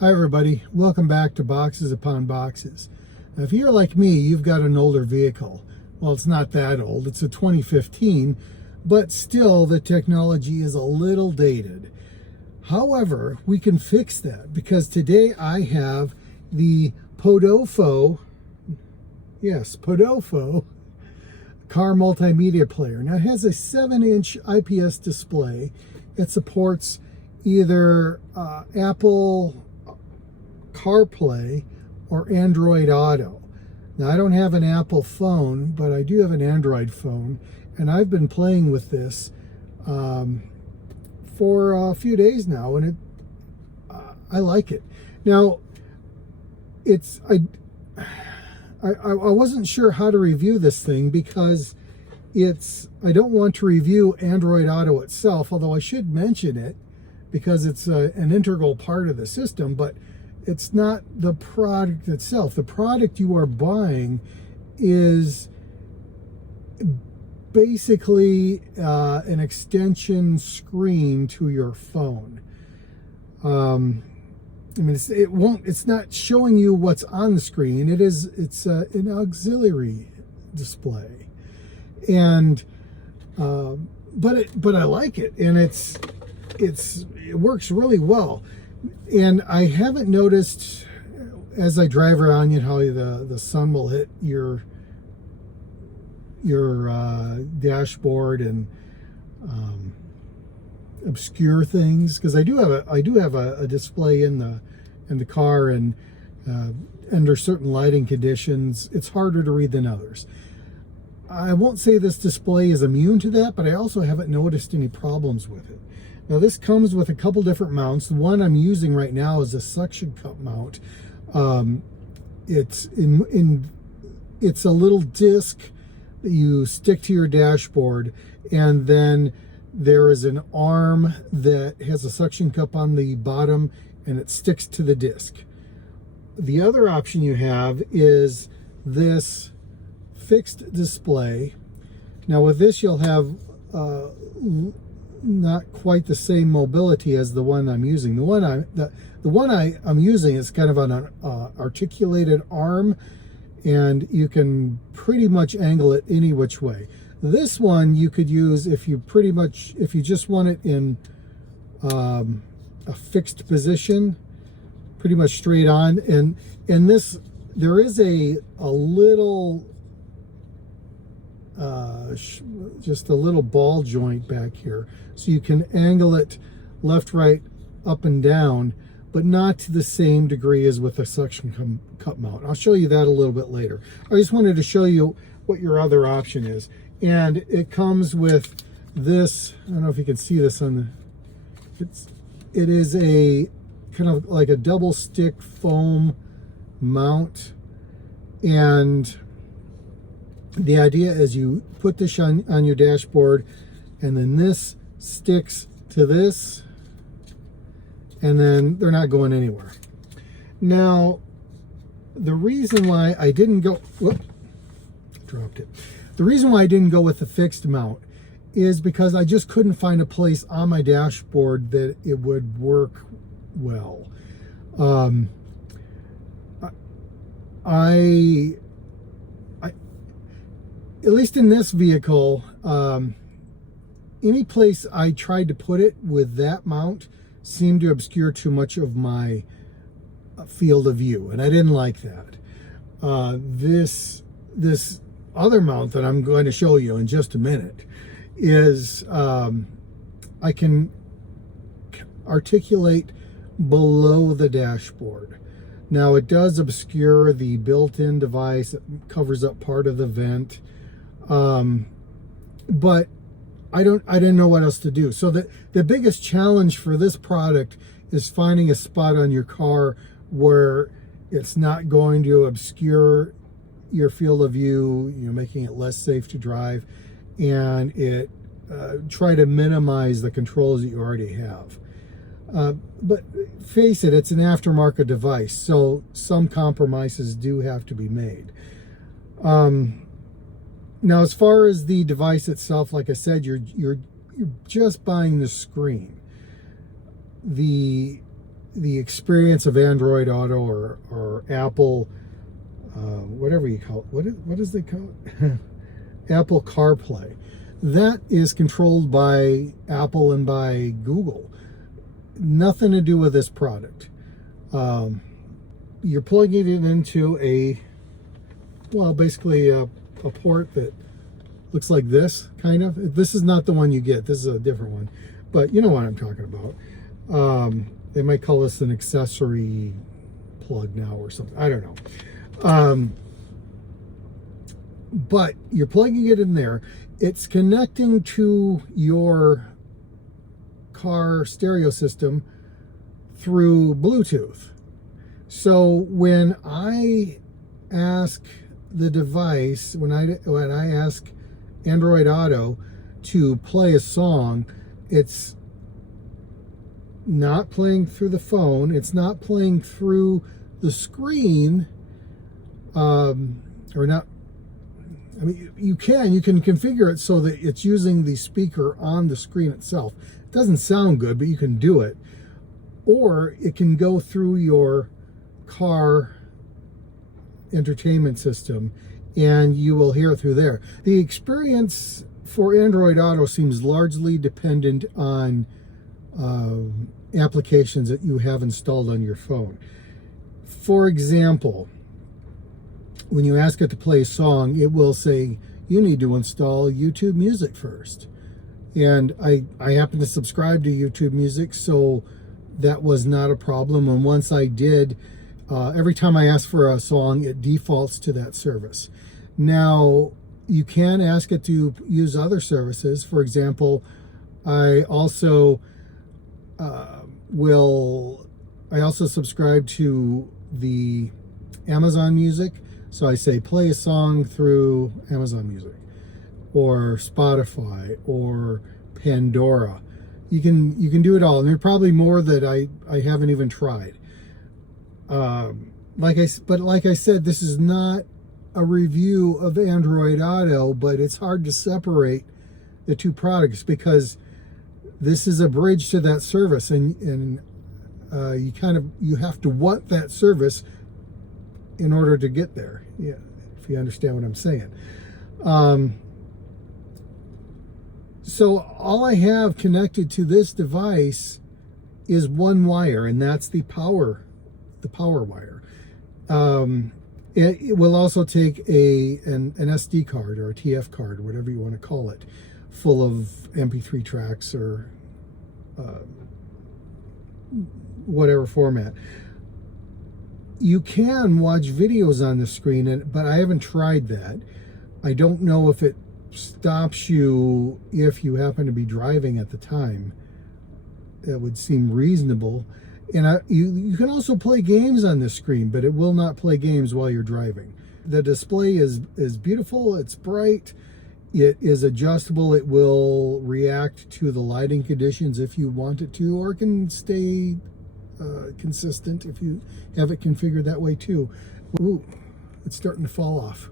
Hi everybody, welcome back to Boxes Upon Boxes. Now, if you're like me, you've got an older vehicle. Well, it's not that old, it's a 2015, but still the technology is a little dated. However, we can fix that because today I have the Podofo car multimedia player. Now it has a 7-inch IPS display. It supports either Apple CarPlay or Android Auto. Now I don't have an Apple phone, but I do have an Android phone, and I've been playing with this for a few days now, and I like it. Now I wasn't sure how to review this thing because I don't want to review Android Auto itself, although I should mention it because it's an integral part of the system, but it's not the product itself. The product you are buying is basically an extension screen to your phone. I mean, it's not showing you what's on the screen. It's an auxiliary display, and but I like it, and it works really well. And I haven't noticed as I drive around, how the sun will hit your dashboard and obscure things, because I do have a display in the car, and under certain lighting conditions it's harder to read than others. I won't say this display is immune to that, but I also haven't noticed any problems with it. Now this comes with a couple different mounts. The one I'm using right now is a suction cup mount. It's a little disc that you stick to your dashboard, and then there is an arm that has a suction cup on the bottom, and it sticks to the disc. The other option you have is this fixed display. Now with this you'll have not quite the same mobility as the one I'm using. The one I'm using is kind of an articulated arm, and you can pretty much angle it any which way. This one you could use if you just want it in a fixed position, pretty much straight on. And there is a little just a little ball joint back here, so you can angle it left, right, up and down, but not to the same degree as with a suction cup mount. I'll show you that a little bit later. I just wanted to show you what your other option is. And it comes with this, I don't know if you can see this on it is a kind of like a double stick foam mount, and the idea is you put this on your dashboard, and then this sticks to this, and then they're not going anywhere. Now, the reason why I didn't go, dropped it. The reason why I didn't go with the fixed mount is because I just couldn't find a place on my dashboard that it would work well. At least in this vehicle, any place I tried to put it with that mount seemed to obscure too much of my field of view, and I didn't like that. This other mount that I'm going to show you in just a minute is I can articulate below the dashboard. Now it does obscure the built-in device. It covers up part of the vent, but I didn't know what else to do. So the biggest challenge for this product is finding a spot on your car where it's not going to obscure your field of view, making it less safe to drive, and try to minimize the controls that you already have. But face it, it's an aftermarket device, so some compromises do have to be made. Now, as far as the device itself, like I said, you're just buying the screen. The the experience of Android Auto or Apple, whatever you call it. What does they call it? Apple CarPlay. That is controlled by Apple and by Google. Nothing to do with this product. You're plugging it into basically a port that looks like this, kind of. This is not the one you get. This is a different one. But you know what I'm talking about. They might call this an accessory plug now or something. I don't know. But you're plugging it in there. It's connecting to your car stereo system through Bluetooth. So when I ask the device, when I ask Android Auto to play a song, it's not playing through the phone. It's not playing through the screen, or not. I mean, you can configure it so that it's using the speaker on the screen itself. It doesn't sound good, but you can do it. Or it can go through your car entertainment system and you will hear it through there. The experience for Android Auto seems largely dependent on applications that you have installed on your phone. For example, when you ask it to play a song, it will say, you need to install YouTube Music first. And I happen to subscribe to YouTube Music, so that was not a problem. And once I did, every time I ask for a song, it defaults to that service. Now, you can ask it to use other services. For example, I also subscribe to the Amazon Music. So I say play a song through Amazon Music or Spotify or Pandora. You can do it all, and there are probably more that I haven't even tried. Like I said, this is not a review of Android Auto, but it's hard to separate the two products because this is a bridge to that service, and you have to want that service in order to get there. Yeah, if you understand what I'm saying. So all I have connected to this device is one wire, and that's the power wire. It will also take an SD card or a TF card, or whatever you want to call it, full of MP3 tracks or whatever format. You can watch videos on the screen, but I haven't tried that. I don't know if it stops you if you happen to be driving at the time. That would seem reasonable. And you can also play games on this screen, but it will not play games while you're driving. The display is beautiful. It's bright. It is adjustable. It will react to the lighting conditions if you want it to, or it can stay consistent if you have it configured that way too. Ooh, it's starting to fall off.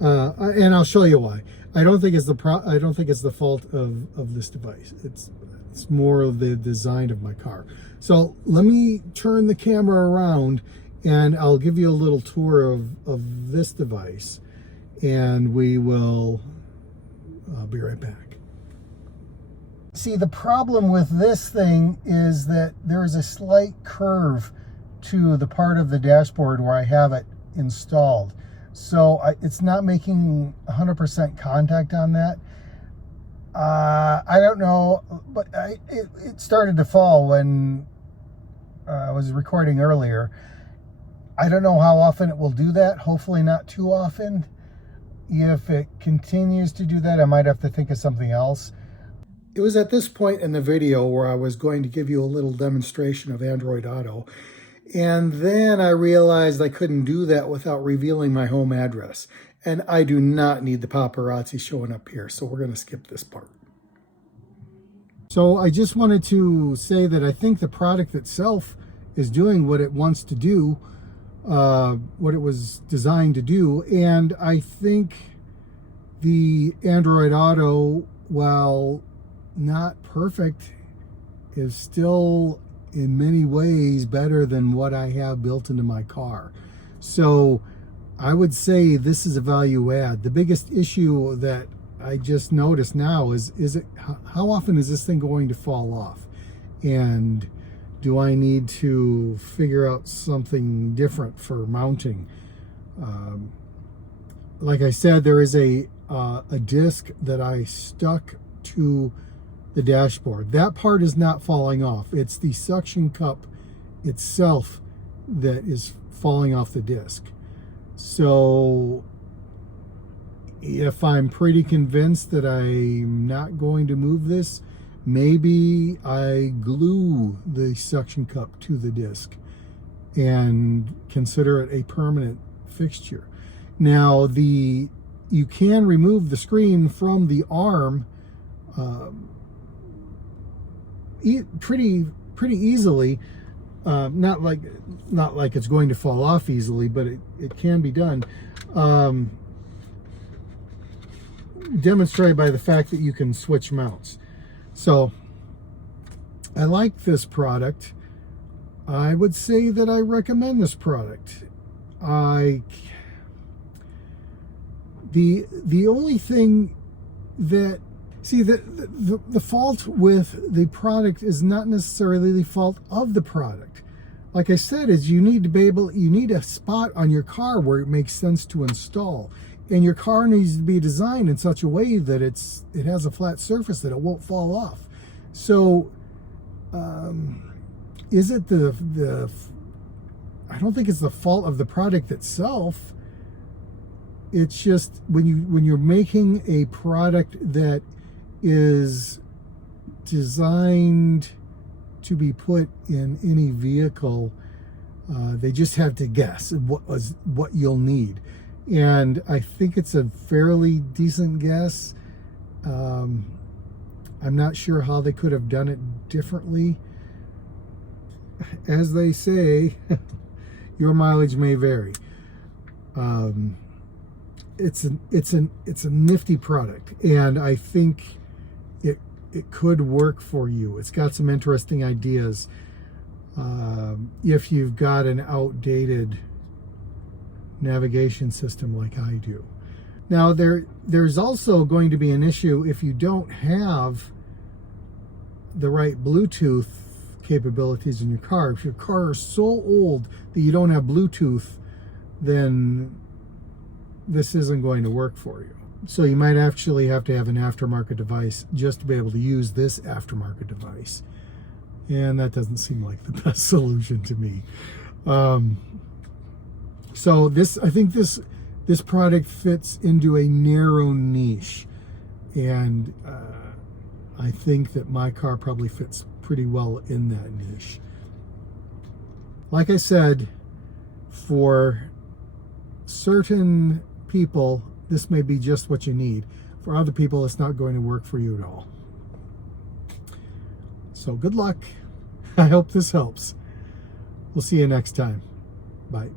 And I'll show you why. I don't think it's the fault of this device. It's more of the design of my car. So let me turn the camera around and I'll give you a little tour of this device, and I'll be right back. See, the problem with this thing is that there is a slight curve to the part of the dashboard where I have it installed. So it's not making 100% contact on that. I don't know, but it started to fall when I was recording earlier. I don't know how often it will do that. Hopefully not too often. If it continues to do that, I might have to think of something else. It was at this point in the video where I was going to give you a little demonstration of Android Auto. And then I realized I couldn't do that without revealing my home address. And I do not need the paparazzi showing up here, so we're going to skip this part. So I just wanted to say that I think the product itself is doing what it wants to do, what it was designed to do. And I think the Android Auto, while not perfect, is still in many ways better than what I have built into my car. So I would say this is a value add. The biggest issue that I just noticed now is it, how often is this thing going to fall off? And do I need to figure out something different for mounting? Like I said, there is a disc that I stuck to the dashboard. That part is not falling off. It's the suction cup itself that is falling off the disc. So if I'm pretty convinced that I'm not going to move this, maybe I glue the suction cup to the disc and consider it a permanent fixture. Now, you can remove the screen from the arm pretty easily. Not like it's going to fall off easily, but it can be done. Demonstrated by the fact that you can switch mounts. So I like this product. I would say that I recommend this product. The only thing that, see, the fault with the product is not necessarily the fault of the product. Like I said, is you need a spot on your car where it makes sense to install. And your car needs to be designed in such a way that it has a flat surface that it won't fall off. So, is it I don't think it's the fault of the product itself. It's just when you're making a product that is designed to be put in any vehicle, they just have to guess what you'll need. And I think it's a fairly decent guess. I'm not sure how they could have done it differently. As they say, your mileage may vary. It's a nifty product, and I think it could work for you. It's got some interesting ideas. If you've got an outdated navigation system like I do. Now there's also going to be an issue if you don't have the right Bluetooth capabilities in your car. If your car is so old that you don't have Bluetooth, then this isn't going to work for you. So you might actually have to have an aftermarket device just to be able to use this aftermarket device. And that doesn't seem like the best solution to me. So I think this product fits into a narrow niche, and I think that my car probably fits pretty well in that niche. Like I said, for certain people, this may be just what you need. For other people, it's not going to work for you at all. So good luck. I hope this helps. We'll see you next time. Bye.